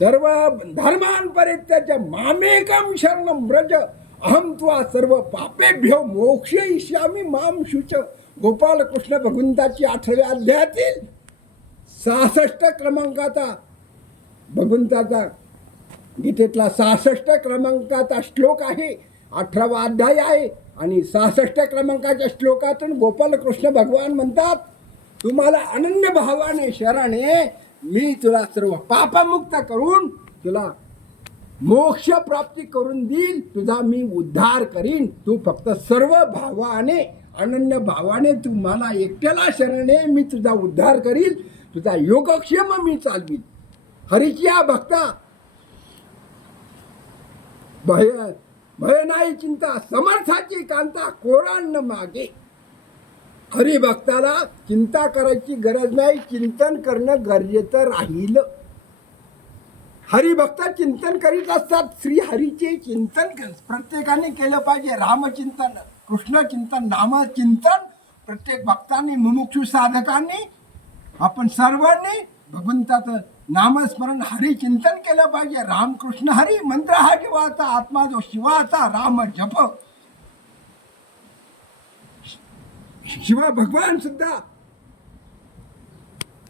सर्व धर्मान परित्याच्या मामेकम शरण व्रज अहम त्वा सर्व पापेभ्यो मोक्षयिष्यामी माम शुच. गोपाल कृष्ण भगवंताची आठव्या अध्यायातील सहासष्ट क्रमांकाचा भगवंताचा गीतेतला सहासष्ट क्रमांकाचा श्लोक आहे. अठरावा अध्याय आहे आणि सहासष्ट क्रमांकाच्या श्लोकातून गोपालकृष्ण भगवान म्हणतात तुम्हाला अनन्य भावाने शरणे मी तुला सर्व पापमुक्त करून तुला मोक्ष प्राप्ती करून देईल. तुझा मी उद्धार करीन. तू फक्त सर्व भावाने अनन्य भावाने तू मला एकट्याला शरणे मी तुझा उद्धार करील. तुझा योगक्षेम मी चालवीन. हरीची या भक्ता? भय भय नाही चिंता समर्थाची कांता कोरांना मागे. हरिभक्ताला चिंता करायची गरज नाही चिंतन करणं गरजेचं राहिलं. हरिभक्त चिंतन करीत असतात श्री हरीचे चिंतन प्रत्येकाने केलं पाहिजे. रामचिंतन कृष्ण चिंतन नामचिंतन प्रत्येक भक्तांनी मुमुक्षु साधकांनी आपण सर्वांनी भगवंताचं नामस्मरण हरिचिंतन केलं पाहिजे. रामकृष्ण हरी मंत्र हा जीवाचा आत्मा जो शिवाचा राम जप. शिवा भगवान सुद्धा.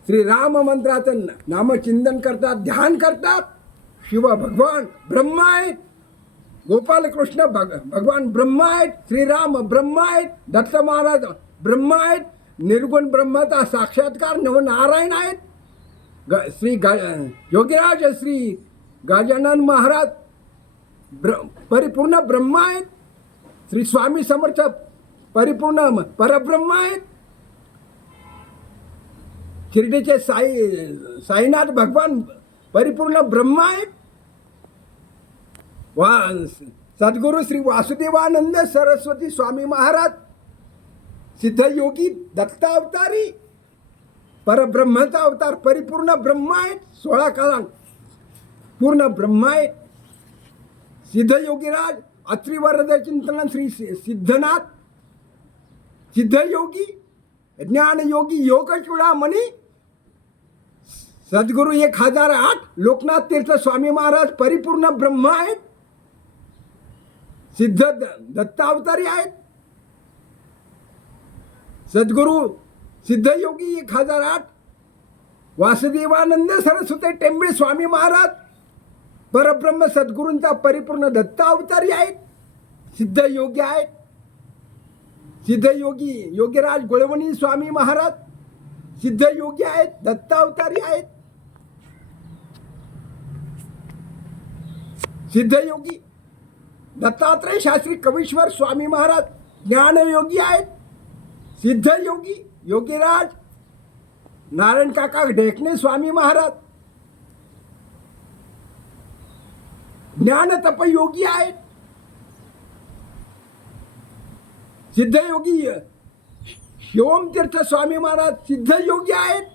श्री राम मंत्राचं नामचिंतन करतात ध्यान करतात. शिव भगवान ब्रह्मा आहेत. गोपालकृष्ण भग भगवान ब्रह्मा आहेत. श्रीराम ब्रह्मा आहेत. दत्त महाराज ब्रह्मा आहेत. निर्गुण ब्रह्माचा साक्षात्कार नवनारायण आहेत. ग श्री गा योगीराज श्री गजानन महाराज ब्र परिपूर्ण ब्रह्मा आहेत. श्री स्वामी समर्थ परिपूर्ण परब्रह्म आहेत शिर्डीचे साई साईनाथ भगवान परिपूर्ण ब्रह्म आहेत वा सद्गुरू श्री वासुदेवानंद सरस्वती स्वामी महाराज. सिद्धयोगी दत्तावतारी. परब्रह्माचा अवतार परिपूर्ण ब्रह्म आहेत सोळा काळां पूर्ण ब्रह्म आहेत सिद्धयोगीराज अत्रिवरद चिंतन श्री सि- सिद्धनाथ. सिद्धयोगी ज्ञानयोगी योग चुडामणी सद्गुरू एक हजार आठ लोकनाथ तीर्थ स्वामी महाराज परिपूर्ण ब्रह्म आहेत. सिद्ध द- दत्तावतारी आहेत. सद्गुरू सिद्धयोगी एक हजार आठ वासुदेवानंद सरस्वती टेंबे स्वामी महाराज परब्रह्म सद्गुरूंचा परिपूर्ण दत्तावतारी आहेत. सिद्धयोगी आहेत. सिद्धयोगी योगीराज गोळवणी स्वामी महाराज. सिद्धयोगी आहेत दत्तावतारी आहेत. सिद्धयोगी दत्तात्रय शास्त्री कवीश्वर स्वामी महाराज ज्ञानयोगी आहेत. सिद्धयोगी योगीराज नारायण काका ढेकणे स्वामी महाराज. ज्ञान तपयोगी आहेत. सिद्धयोगी. शिवम तीर्थ स्वामी महाराज सिद्धयोगी आहेत.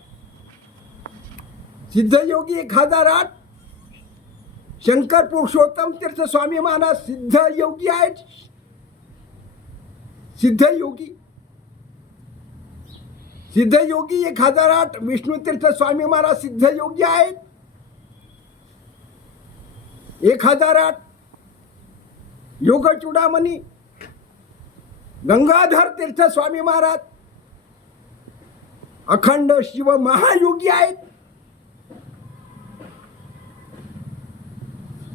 सिद्धयोगी एक हजार आठ. शंकर पुरुषोत्तम तीर्थ स्वामी महाराज सिद्धयोगी आहेत. सिद्धयोगी. सिद्धयोगी एक हजार आठ. विष्णू तीर्थ स्वामी महाराज सिद्धयोगी आहेत. एक हजार आठ. योग चुडामणी गंगाधर तीर्थ स्वामी महाराज अखंड शिव महायोगी आहेत.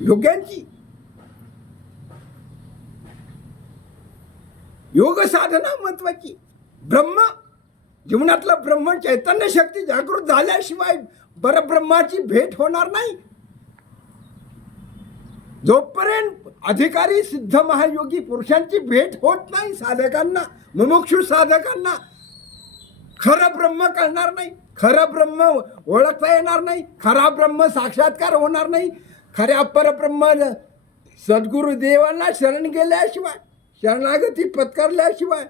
योग्यांची. योग साधना महत्वाची. ब्रह्म जीवनातलं ब्रह्म चैतन्य शक्ती जागृत झाल्याशिवाय परब्रह्माची भेट होणार नाही. जोपर्यंत अधिकारी सिद्ध महायोगी पुरुषांची भेट होत नाही साधकांना मुमुक्षु साधकांना खरं ब्रह्म कळणार नाही खरं ब्रह्म ओळखता येणार नाही खरा ब्रह्म साक्षात्कार होणार नाही खऱ्या परब्रह्म सद्गुरुदेवांना शरण गेल्याशिवाय शरणागती पत्करल्याशिवाय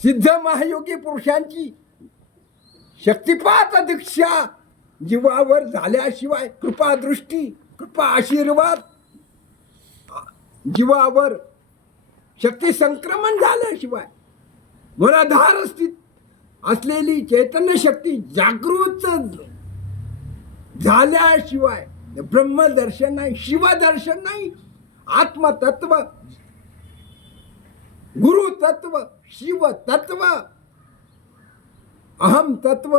सिद्ध महायोगी पुरुषांची शक्तिपात दीक्षा जीवावर झाल्याशिवाय कृपादृष्टी कृपा आशीर्वाद. जीवावर शक्ती संक्रमण झाल्याशिवाय मनाधार स्थित असलेली चैतन्य शक्ती जागृत झाल्याशिवाय ब्रह्मदर्शन नाही शिवदर्शन नाही आत्मतत्व गुरु तत्व शिव तत्व अहम तत्व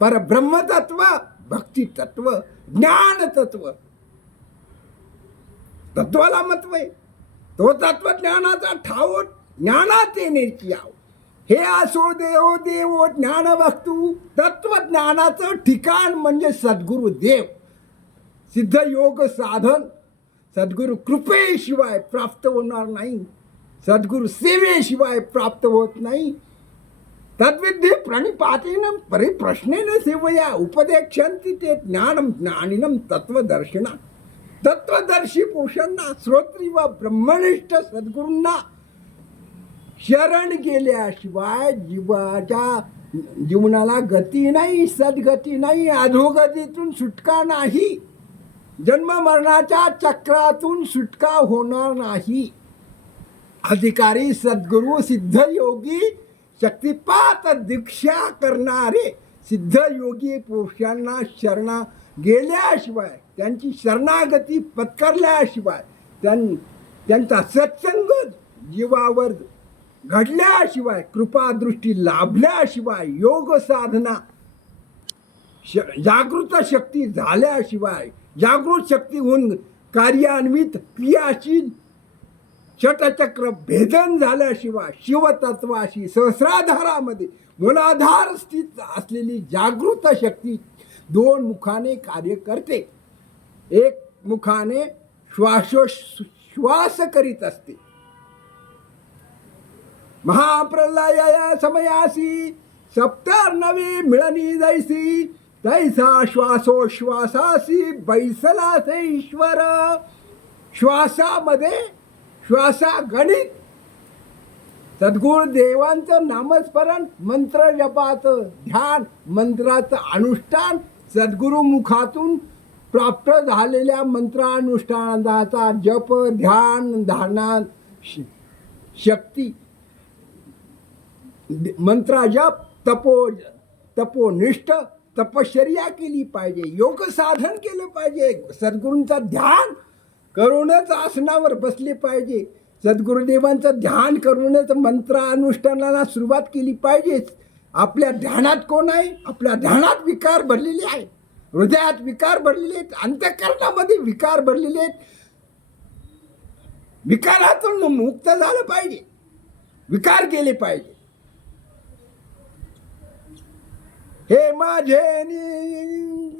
पर ब्रह्मतत्व भक्ती तत्व ज्ञान तत्व तत्वाला महत्त्व आहे तो तत्वज्ञानाचा ठाव ज्ञानात येण्याची आव. हे असो देव देव ज्ञान वस्तू तत्वज्ञानाचं ठिकाण म्हणजे सद्गुरु देव. सिद्ध योग साधन सद्गुरु कृपेशिवाय प्राप्त होणार नाही. सद्गुरु सेवेशिवाय प्राप्त होत नाही. तद्विद्धि प्रणिपातेन परिप्रश्नेन सेवया उपदेक्षन्ति ते ज्ञानं ज्ञानिनं तत्वदर्शना तत्त्वदर्शी पुरुषांना श्रोत्री व ब्रह्मनिष्ठ सद्गुरूंना शरण गेल्याशिवाय जीवाच्या जीवनाला गती नाही सद्गती नाही अधोगतीतून सुटका नाही जन्ममरणाच्या चक्रातून सुटका होणार नाही. अधिकारी सद्गुरू सिद्ध योगी शक्तिपात दीक्षा करणारे सिद्ध योगी पुरुषांना शरणा गेल्याशिवाय त्यांची शरणागती पत्करल्याशिवाय त्यां त्यांचा सत्संग जीवावर घडल्याशिवाय कृपादृष्टी लाभल्याशिवाय योग साधना श- जागृत शक्ती झाल्याशिवाय जागृत शक्ती होऊन कार्यान्वित क्रियाशील षटचक्र भेदन झाल्याशिवाय शिवतत्वाशी सहस्राधारामध्ये मूलाधार स्थित असलेली जागृत शक्ती दोन मुखाने कार्य करते. एक मुखाने श्वासोश्वास करीत असते. महाप्रलया समयासी सप्तर्नवी मिळनी जैसी तैसा श्वासोश्वासासी बैसलासे ईश्वर. श्वासामध्ये श्वासा गणित सद्गुरु देवांचं नामस्मरण मंत्र जपाचं ध्यान मंत्राचं अनुष्ठान सद्गुरु मुखातून प्राप्त झालेल्या मंत्रानुष्ठानाचा जप ध्यान धारणा श- शक्ती. मंत्राजप तपो तपोनिष्ठ तपश्चर्या केली पाहिजे योग साधन केलं पाहिजे सद्गुरूंचा ध्यान करूनच आसनावर बसली पाहिजे. सद्गुरुदेवांचं ध्यान करूनच मंत्र अनुष्ठानाला सुरुवात केली पाहिजेच. आपल्या ध्यानात कोण आहे? आपल्या ध्यानात विकार भरलेले आहे हृदयात विकार भरलेले आहेत. अंत्यकरणामध्ये विकार भरलेले आहेत. विकारातून मुक्त झालं पाहिजे. विकार केले पाहिजे. हे माझे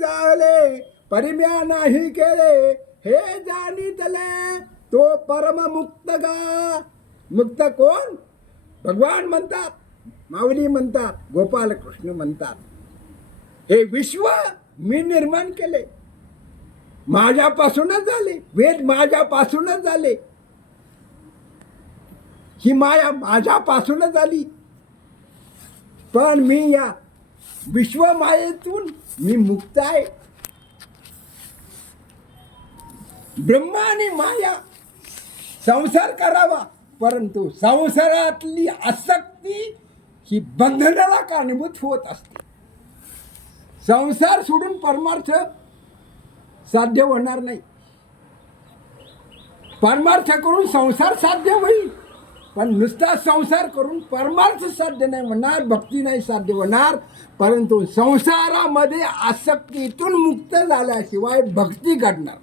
झाले परिम्या नाही केले. हे जाणीतले तो परममुक्त गा मुक्त कोण? भगवान म्हणतात माऊली म्हणतात गोपालकृष्ण म्हणतात. हे विश्व मी निर्माण केले. माझ्यापासूनच झाले वेद माझ्यापासूनच झाले. ही माया माझ्यापासूनच आली पण मी या विश्वमायेतून मी मुक्त आहे. ब्रह्मा आणि माया संसार करावा परंतु संसारातली आसक्ती ही बंधनाला कारणीभूत होत असते. संसार सोडून परमार्थ साध्य होणार नाही. परमार्थ करून संसार साध्य होईल पण नुसता संसार करून परमार्थ साध्य नाही होणार भक्ती नाही साध्य होणार परंतु संसारामध्ये आसक्तीतून मुक्त झाल्याशिवाय भक्ती घडणार